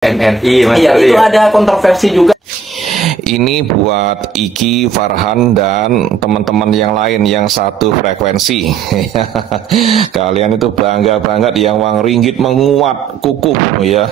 NNI, Mas. Iya, itu ada kontroversi juga. Ini buat Iki, Farhan, dan teman-teman yang lain yang satu frekuensi. Kalian itu bangga banget yang uang ringgit menguat kukuh ya.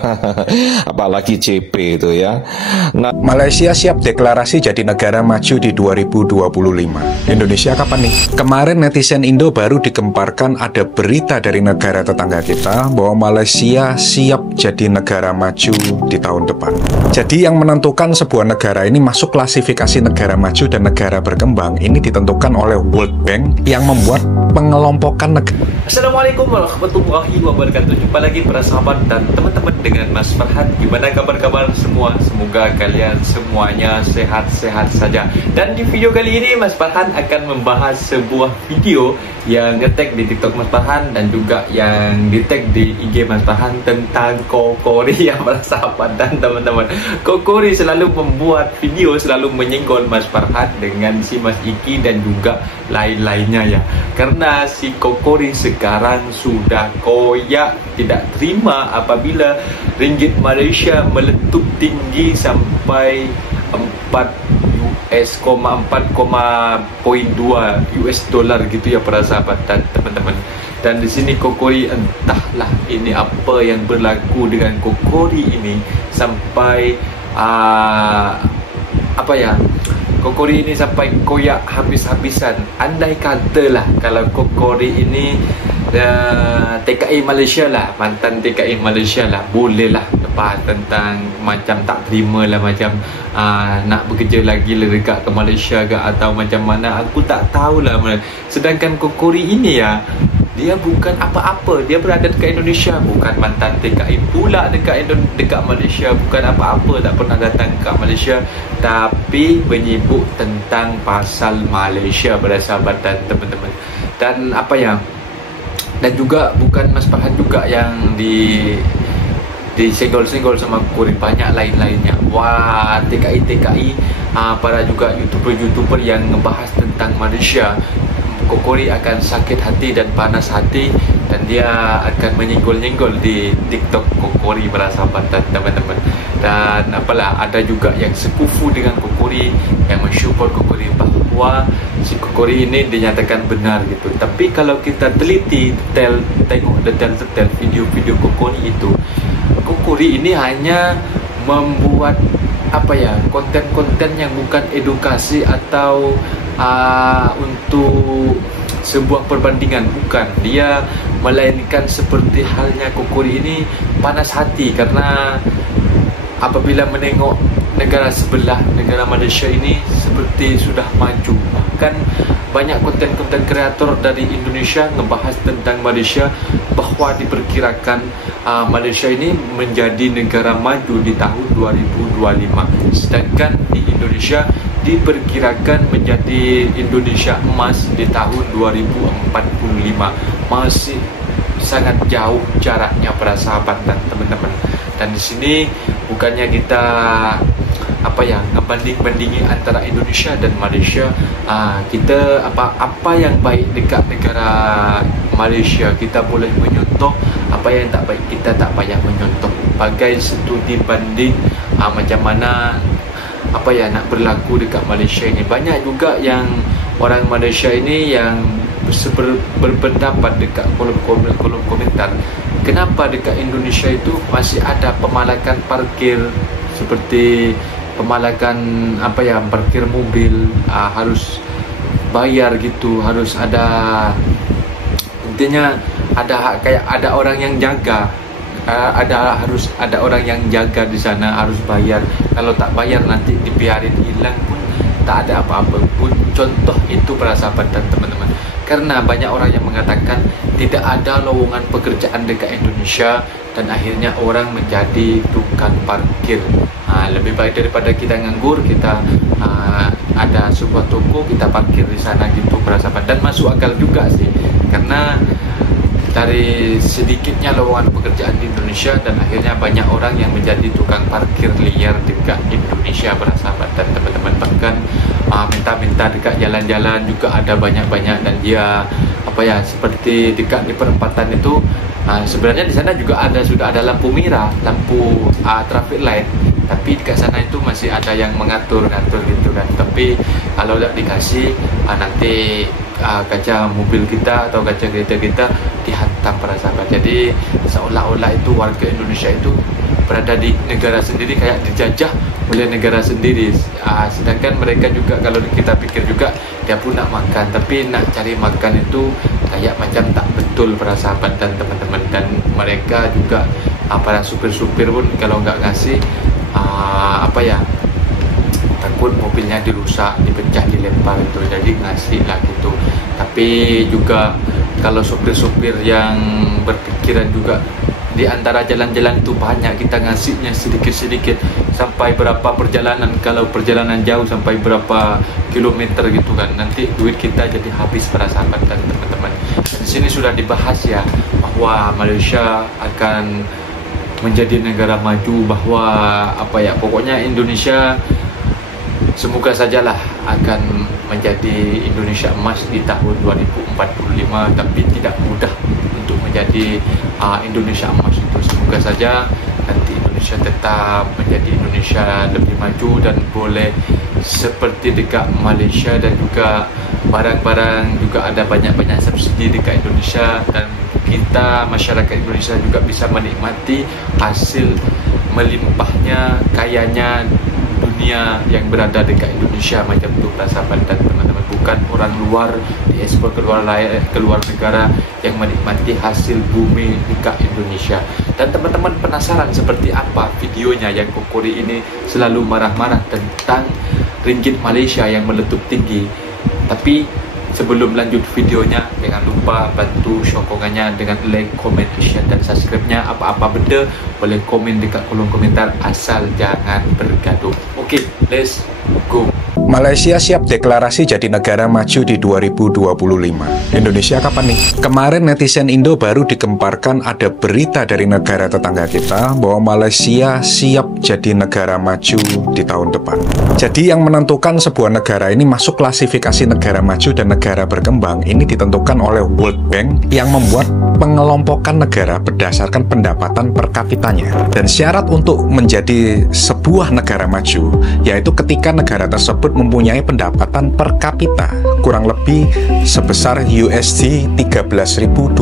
Apalagi CP itu ya. Nah, Malaysia siap deklarasi jadi negara maju di 2025. Indonesia kapan nih? Kemarin netizen Indo baru digemparkan ada berita dari negara tetangga kita bahwa Malaysia siap jadi negara maju di tahun depan. Jadi yang menentukan sebuah negara ini masuk klasifikasi negara maju dan negara berkembang ini ditentukan oleh World Bank yang membuat pengelompokan negara. Assalamualaikum warahmatullahi wabarakatuh. Jumpa lagi para sahabat dan teman-teman dengan Mas Farhan. Gimana kabar-kabar semua? Semoga kalian semuanya sehat-sehat saja. Dan di video kali ini Mas Farhan akan membahas sebuah video yang nge-tag di TikTok Mas Farhan dan juga yang di-tag di IG Mas Farhan tentang Kokori ya para sahabat dan teman-teman. Kokori selalu membuat video, selalu menyenggol Mas Farhan dengan si Mas Iki dan juga lain-lainnya ya. Karena si Kokori sekarang sudah koyak, tidak terima apabila ringgit Malaysia meletup tinggi sampai 4,2 US dollar gitu ya para sahabat dan teman-teman. Dan di sini Kokori entahlah ini apa yang berlaku dengan Kokori ini sampai Kokori ini sampai koyak habis-habisan. Andai katalah kalau Kokori ini TKI Malaysia lah, mantan TKI Malaysia lah, boleh lah lepas tentang macam tak terima lah, macam nak bekerja lagi lah dekat ke Malaysia ke atau macam mana, aku tak tahulah. Sedangkan Kokori ini ya, dia bukan apa-apa, dia berada dekat Indonesia, bukan mantan TKI pula dekat Malaysia, bukan apa-apa, tak pernah datang ke Malaysia, tapi menyibuk tentang pasal Malaysia pada sahabat dan teman-teman. Dan dan juga bukan Mas Farhan juga yang disenggol-senggol sama Kokori, banyak lain-lainnya. Wah, TKI para juga YouTuber yang ngebahas tentang Malaysia, Kokori akan sakit hati dan panas hati dan dia akan menyenggol-nyenggol di TikTok Kokori para sahabat dan teman-teman. Dan ada juga yang sekufu dengan Kokori, yang mensupport Kokori bahwa si Kokori ini dinyatakan benar gitu. Tapi kalau kita teliti detail, tengok detail video-video Kokori itu, Kokori ini hanya membuat konten-konten yang bukan edukasi atau untuk sebuah perbandingan, bukan. Dia melainkan seperti halnya Kokori ini panas hati karena apabila menengok negara sebelah, negara Malaysia ini seperti sudah maju. Bahkan banyak konten-konten kreator dari Indonesia ngebahas tentang Malaysia bahwa diperkirakan Malaysia ini menjadi negara maju di tahun 2025. Sedangkan di Indonesia diperkirakan menjadi Indonesia emas di tahun 2045. Masih sangat jauh jaraknya para sahabat dan teman-teman. Dan di sini bukannya kita ngebanding-bandingin antara Indonesia dan Malaysia, kita apa yang baik dekat negara Malaysia kita boleh menyontoh, apa yang tak baik kita tak payah menyontoh. Bagai studi banding macam mana nak berlaku dekat Malaysia ini. Banyak juga yang orang Malaysia ini yang berpendapat dekat kolom komentar, kenapa dekat Indonesia itu masih ada pemalakan parkir, seperti pemalakan parkir mobil, harus bayar gitu, harus ada, intinya ada orang yang jaga, harus ada orang yang jaga di sana, harus bayar. Kalau tak bayar nanti dibiarin hilang pun tak ada apa-apa pun. Contoh itu para sahabat dan teman-teman. Karena banyak orang yang mengatakan tidak ada lowongan pekerjaan dekat Indonesia dan akhirnya orang menjadi tukang parkir. Lebih baik daripada kita nganggur, kita ada sebuah toko, kita parkir di sana gitu para sahabat. Dan masuk akal juga sih, karena dari sedikitnya lowongan pekerjaan di Indonesia dan akhirnya banyak orang yang menjadi tukang parkir liar dekat Indonesia para sahabat dan teman-teman. Bahkan minta-minta dekat jalan-jalan juga ada banyak-banyak, dan dia seperti dekat di perempatan itu, sebenarnya di sana juga sudah ada lampu merah, lampu traffic light, tapi dekat sana itu masih ada yang mengatur gitu kan. Tapi kalau tidak dikasih, nanti kaca mobil kita atau kaca kereta kita dihantam para sahabat. Jadi seolah-olah itu warga Indonesia itu berada di negara sendiri, kayak dijajah oleh negara sendiri. Sedangkan mereka juga, kalau kita pikir juga, dia pun nak makan, tapi nak cari makan itu kayak macam tak betul para sahabat dan teman-teman. Dan mereka juga para supir-supir pun kalau nggak ngasih, takut mobilnya dirusak, dipecah, dilempar itu, jadi ngasih lah gitu. Tapi juga kalau supir-supir yang berpikiran juga, di antara jalan-jalan itu banyak kita ngasihnya sedikit-sedikit sampai berapa perjalanan, kalau perjalanan jauh sampai berapa kilometer gitu kan, nanti duit kita jadi habis para sahabat dan teman-teman. Di sini sudah dibahas ya bahwa Malaysia akan menjadi negara maju, bahwa pokoknya Indonesia semoga sajalah akan menjadi Indonesia emas di tahun 2045, tapi tidak mudah untuk menjadi Indonesia emas itu. Semoga saja nanti Indonesia tetap menjadi Indonesia lebih maju dan boleh seperti dekat Malaysia, dan juga barang-barang juga ada banyak-banyak subsidi dekat Indonesia, dan kita masyarakat Indonesia juga bisa menikmati hasil melimpahnya, kayanya dunia yang berada dekat Indonesia macam tu sahabat dan teman-teman. Bukan orang luar diekspor ke luar negara yang menikmati hasil bumi dekat Indonesia. Dan teman-teman penasaran seperti apa videonya yang Kokori ini selalu marah-marah tentang ringgit Malaysia yang meletup tinggi. Tapi sebelum lanjut videonya, jangan lupa bantu sokongannya dengan like, komen, share dan subscribe-nya. Apa-apa benda boleh komen dekat kolom komentar, asal jangan bergaduh. Oke, let's go. Malaysia siap deklarasi jadi negara maju di 2025. Indonesia kapan nih? Kemarin netizen Indo baru dikemparkan ada berita dari negara tetangga kita bahwa Malaysia siap jadi negara maju di tahun depan. Jadi yang menentukan sebuah negara ini masuk klasifikasi negara maju dan negara berkembang ini ditentukan oleh World Bank yang membuat pengelompokan negara berdasarkan pendapatan per kapitanya. Dan syarat untuk menjadi sebuah negara maju yaitu ketika negara tersebut mempunyai pendapatan per kapita kurang lebih sebesar USD 13.205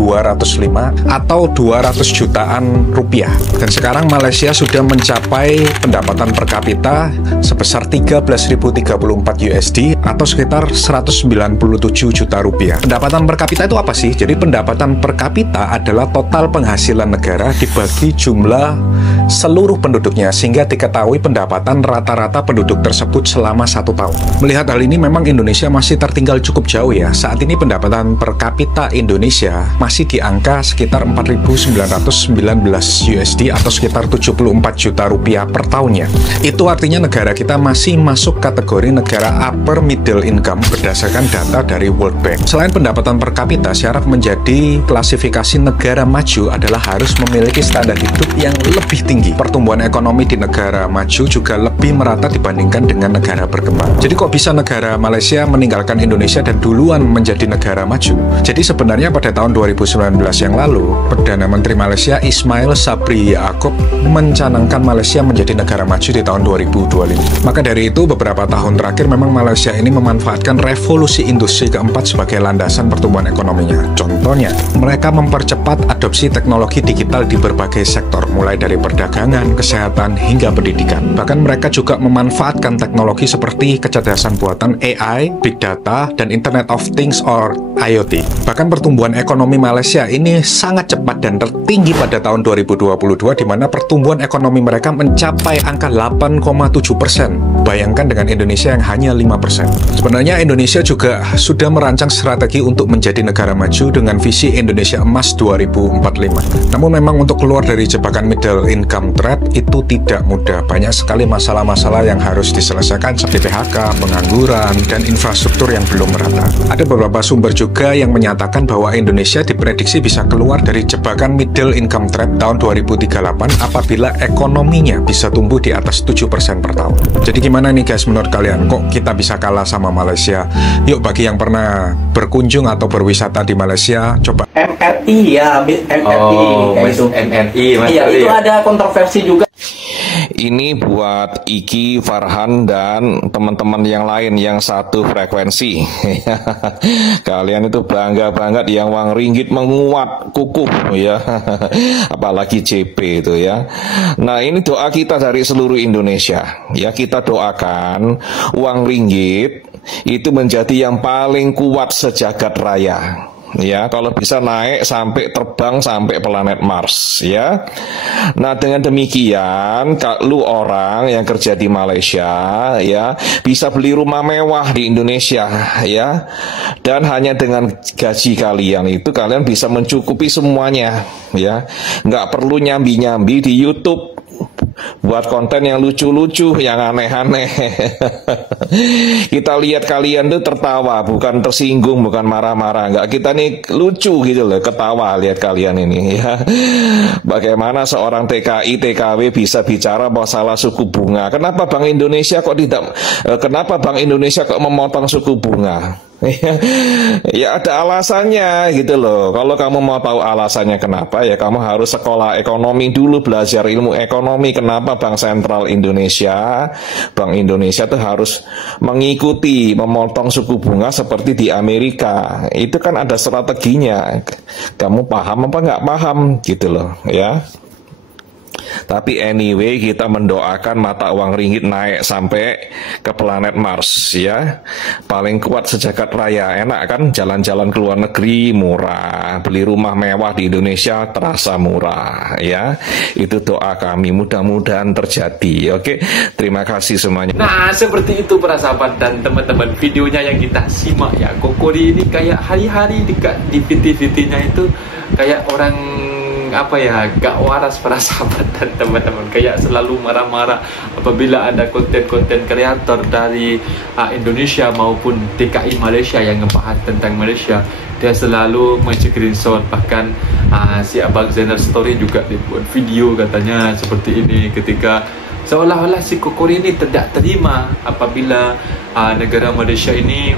atau 200 jutaan rupiah. Dan sekarang Malaysia sudah mencapai pendapatan per kapita sebesar 13.034 USD atau sekitar 197 juta rupiah. Pendapatan per kapita itu apa sih? Jadi pendapatan per kapita adalah total penghasilan negara dibagi jumlah seluruh penduduknya, sehingga diketahui pendapatan rata-rata penduduk tersebut selama 1 tahun. Melihat hal ini memang Indonesia masih tertinggal cukup jauh ya. Saat ini pendapatan per kapita Indonesia masih di angka sekitar 4.919 USD atau sekitar 74 juta rupiah per tahunnya. Itu artinya negara kita masih masuk kategori negara upper middle income berdasarkan data dari World Bank. Selain pendapatan per kapita, syarat menjadi klasifikasi negara maju adalah harus memiliki standar hidup yang lebih tinggi. Pertumbuhan ekonomi di negara maju juga lebih merata dibandingkan dengan negara berkembang. Jadi kok bisa negara Malaysia meninggalkan Indonesia dan duluan menjadi negara maju? Jadi sebenarnya pada tahun 2019 yang lalu, Perdana Menteri Malaysia Ismail Sabri Yaakob mencanangkan Malaysia menjadi negara maju di tahun 2025. Maka dari itu beberapa tahun terakhir memang Malaysia ini memanfaatkan revolusi industri keempat sebagai landasan pertumbuhan ekonominya. Contohnya, mereka mempercepat adopsi teknologi digital di berbagai sektor, mulai dari perdagangan, kesehatan, hingga pendidikan. Bahkan mereka juga memanfaatkan teknologi seperti kecerdasan buatan AI, Big Data, dan Internet of Things or IoT. Bahkan pertumbuhan ekonomi Malaysia ini sangat cepat dan tertinggi pada tahun 2022, di mana pertumbuhan ekonomi mereka mencapai angka 8,7%. Bayangkan dengan Indonesia yang hanya 5%. Sebenarnya Indonesia juga sudah merancang strategi untuk menjadi negara maju dengan visi Indonesia Emas 2045. Namun memang untuk keluar dari jebakan middle income trap itu tidak mudah. Banyak sekali masalah-masalah yang harus diselesaikan seperti PHK, pengangguran, dan infrastruktur yang belum merata. Ada beberapa sumber juga yang menyatakan bahwa Indonesia diprediksi bisa keluar dari jebakan middle income trap tahun 2038 apabila ekonominya bisa tumbuh di atas 7% per tahun. Jadi gimana Gimana nih guys menurut kalian? Kok kita bisa kalah sama Malaysia? Yuk bagi yang pernah berkunjung atau berwisata di Malaysia, coba. MRI ya, MRI kayak itu. MRI, Mas Iya, Ali itu ya? ada kontroversi juga. Ini buat Iki, Farhan, dan teman-teman yang lain yang satu frekuensi. Kalian itu bangga banget yang wang ringgit menguat kukuh ya. Apalagi JP itu ya. Nah, ini doa kita dari seluruh Indonesia. Ya, kita doakan uang ringgit itu menjadi yang paling kuat sejagat raya. Ya, kalau bisa naik sampai terbang sampai planet Mars ya. Nah, dengan demikian kalau orang yang kerja di Malaysia ya bisa beli rumah mewah di Indonesia ya. Dan hanya dengan gaji kalian itu kalian bisa mencukupi semuanya ya. Nggak perlu nyambi-nyambi di YouTube buat konten yang lucu-lucu, yang aneh-aneh. Kita lihat kalian tuh tertawa, bukan tersinggung, bukan marah-marah. Enggak, kita nih lucu gitu loh, ketawa lihat kalian ini ya. Bagaimana seorang TKI, TKW bisa bicara masalah suku bunga? Kenapa Bank Indonesia kok memotong suku bunga? Ya ada alasannya gitu loh. Kalau kamu mau tahu alasannya kenapa, ya kamu harus sekolah ekonomi dulu, belajar ilmu ekonomi. Kenapa Bank Sentral Indonesia, Bank Indonesia tuh harus mengikuti memotong suku bunga seperti di Amerika. Itu kan ada strateginya. Kamu paham apa nggak paham gitu loh ya. Tapi anyway, kita mendoakan mata uang ringgit naik sampai ke planet Mars ya. Paling kuat sejagat raya. Enak kan jalan-jalan ke luar negeri murah, beli rumah mewah di Indonesia terasa murah ya. Itu doa kami, mudah-mudahan terjadi. Oke, terima kasih semuanya. Nah, seperti itu para sahabat dan teman-teman, videonya yang kita simak ya. Kokori ini kayak hari-hari di VT-VT-nya itu kayak orang apa ya, gak waras para sahabat dan teman-teman, kayak selalu marah-marah apabila ada konten-konten kreator dari Indonesia maupun TKI Malaysia yang ngebahas tentang Malaysia. Dia selalu men-screenshot, bahkan si Abang Zainal Story juga dibuat video katanya seperti ini, ketika seolah-olah si Kokori ini tidak terima apabila negara Malaysia ini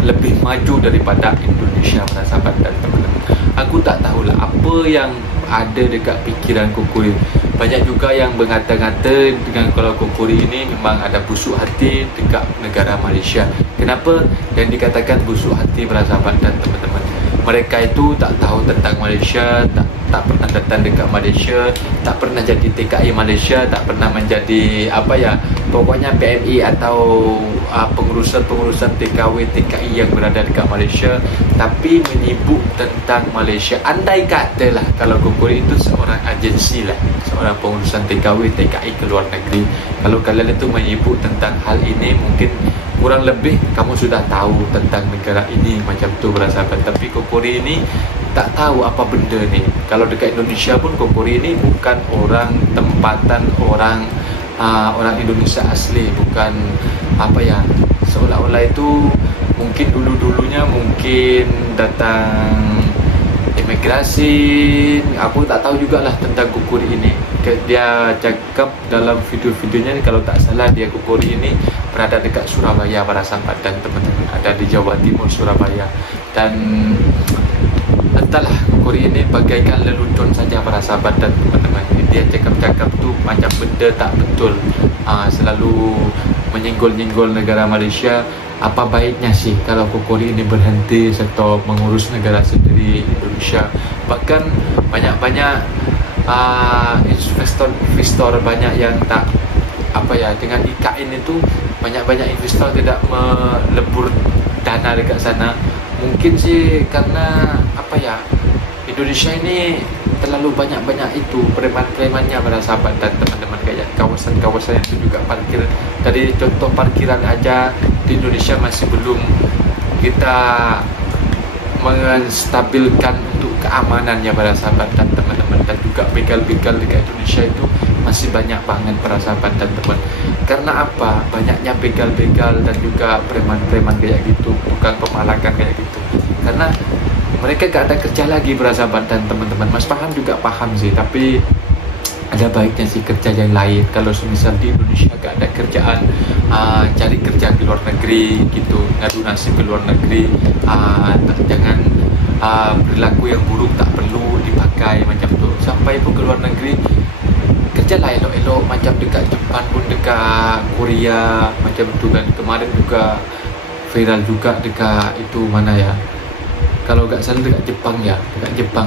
lebih maju daripada Indonesia para sahabat dan teman-teman. Aku tak tahulah apa yang ada dekat pikiran Kokori. Banyak juga yang berkata-kata dengan kalau Kokori ini memang ada busuk hati dekat negara Malaysia. Kenapa yang dikatakan busuk hati para sahabat dan teman-teman? Mereka itu tak tahu tentang Malaysia, tak pernah datang dekat Malaysia, tak pernah jadi TKI Malaysia, tak pernah menjadi apa ya, pokoknya PMI atau pengurusan-pengurusan TKW, TKI yang berada dekat Malaysia, tapi menyibuk tentang Malaysia. Andai katalah kalau Kokori itu seorang agensi lah, seorang pengurusan TKW, TKI ke luar negeri, kalau kalian itu menyibuk tentang hal ini, mungkin kurang lebih kamu sudah tahu tentang negara ini macam tu para sahabat. Tapi Kokori ini tak tahu apa benda ni. Kalau dekat Indonesia pun Kokori ini bukan orang tempatan, orang Indonesia asli, bukan apa ya, seolah-olah itu mungkin dulu-dulunya mungkin datang imigrasi. Aku tak tahu jugalah tentang Kokori ini. Dia cakap dalam video-videonya ni, kalau tak salah dia Kokori ini berada dekat Surabaya para sahabat dan teman-teman, ada di Jawa Timur, Surabaya. Dan entahlah, Kokori ini bagaikan lelucon saja para sahabat dan teman-teman. Dia cakap-cakap tu macam benda tak betul, selalu menyinggol-nyinggol negara Malaysia. Apa baiknya sih kalau Kokori ini berhenti serta mengurus negara sendiri Indonesia? Bahkan banyak-banyak investor banyak yang tak apa ya, dengan IKN itu banyak-banyak investor tidak melebur dana dekat sana. Mungkin sih karena apa ya, Indonesia ini terlalu banyak itu preman-premannya pada sahabat dan teman-teman. Kayak kawasan-kawasan itu juga parkir, dari contoh parkiran aja di Indonesia masih belum kita menstabilkan untuk keamanannya pada sahabat dan teman-teman. Dan juga begal-begal dekat Indonesia itu masih banyak banget para sahabat dan teman. Karena apa? Banyaknya begal-begal dan juga preman-preman kayak gitu, tukang pemalakan kayak gitu. Karena mereka gak ada kerja lagi para sahabat dan teman-teman. Mas paham juga paham sih, tapi ada baiknya sih kerja yang lain. Kalau semisal di Indonesia gak ada kerjaan, cari kerja ke luar negeri gitu, ngadu nasib ke luar negeri. Jangan perilaku yang buruk tak perlu dipakai macam tu. Sampai pun ke luar negeri, kerjalah elok-elok macam dekat Jepang pun, dekat Korea macam tu kan. Kemarin juga viral juga dekat itu mana ya, kalau gak salah dekat Jepang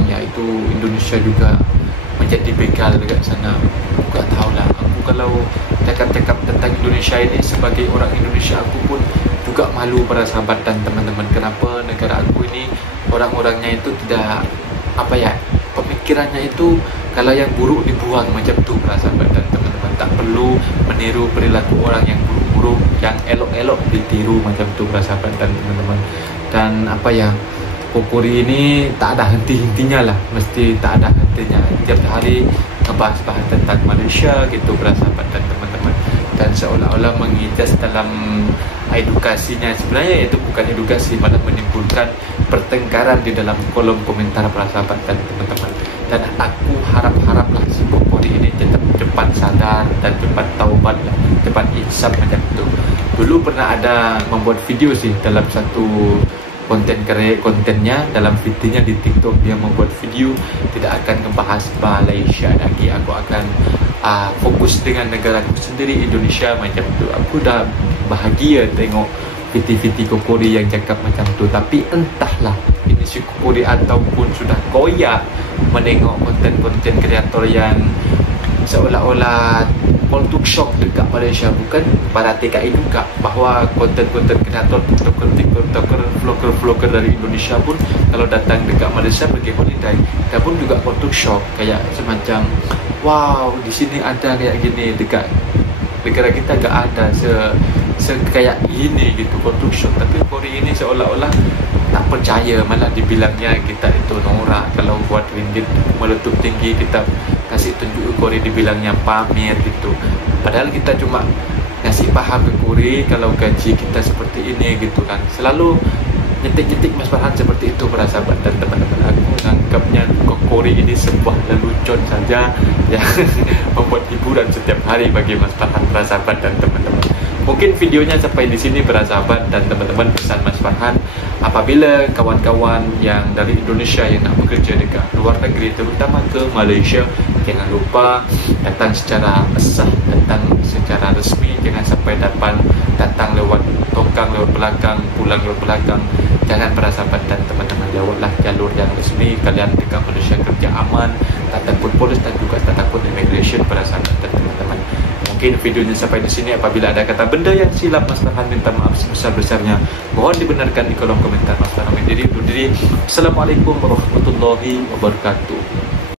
ya, itu Indonesia juga menjadi begal dekat sana. Aku gak tahulah. Aku kalau cakap-cakap tentang Indonesia ini sebagai orang Indonesia, aku pun juga malu para sahabat dan teman-teman. Kenapa negara aku ini orang-orangnya itu tidak pemikirannya itu kalau yang buruk dibuang macam tu para sahabat dan teman-teman. Tak perlu meniru perilaku orang yang buruk-buruk, yang elok-elok ditiru macam tu para sahabat dan teman-teman. Dan Kokori ini tak ada henti-hentinya lah, mesti tak ada hentinya. Setiap hari ngebahas-bahas tentang Malaysia gitu para sahabat dan teman-teman. Dan seolah-olah mengijas dalam edukasinya. Sebenarnya itu bukan edukasi, malah menimbulkan pertengkaran di dalam kolom komentar para sahabat dan teman-teman. Dan aku harap-haraplah si Kokori ini cepat sadar dan cepat taubat lah, cepat insaf macam itu. Dulu pernah ada membuat video sih dalam satu kontennya, dalam videonya di TikTok. Dia membuat video tidak akan membahas Malaysia lagi. Aku akan fokus dengan negara aku sendiri, Indonesia macam tu. Aku dah bahagia tengok video-video Kokori yang cakap macam tu. Tapi entahlah ini si Kokori ataupun sudah koyak menengok konten-konten kreator yang seolah-olah kultur shock dekat Malaysia. Bukan para TKI juga, bahawa konten-konten kreator, tiktoker, vlogger dari Indonesia pun kalau datang dekat Malaysia pergi holiday, kita pun juga kultur shock. Kayak semacam wow, di sini ada kayak gini, dekat negara kita gak ada kayak ini gitu, kultur shock. Tapi Kokori ini seolah-olah tak percaya, malah dibilangnya kita itu norak. Kalau buat ringgit meletup tinggi, kita kasih tunjuk Kokori, dibilangnya pamer gitu. Padahal kita cuma ngasih paham ke Kokori kalau gaji kita seperti ini gitu kan. Selalu nyetik-nyetik Mas Farhan seperti itu para sahabat dan teman-teman. Aku menganggapnya Kokori ini sebuah lelucon saja yang membuat hiburan setiap hari bagi Mas Farhan, para sahabat dan teman-teman. Mungkin videonya sampai di sini para sahabat dan teman-teman. Pesan Mas Farhan, apabila kawan-kawan yang dari Indonesia yang nak bekerja dekat luar negeri, terutama ke Malaysia, jangan lupa datang secara sah, datang secara resmi. Jangan sampai datang lewat tongkang, lewat belakang, pulang lewat belakang. Jangan para sahabat dan teman-teman, lewatlah jalur yang resmi. Kalian dekat Malaysia kerja aman, tak takut polis dan juga tak takut immigration para sahabat dan teman-teman. Mungkin videonya sampai di sini. Apabila ada kata benda yang silap, Mas Farhan minta maaf sebesar-besarnya. Mohon dibenarkan di kolom komentar. Mas Farhan undur diri. Assalamualaikum warahmatullahi wabarakatuh.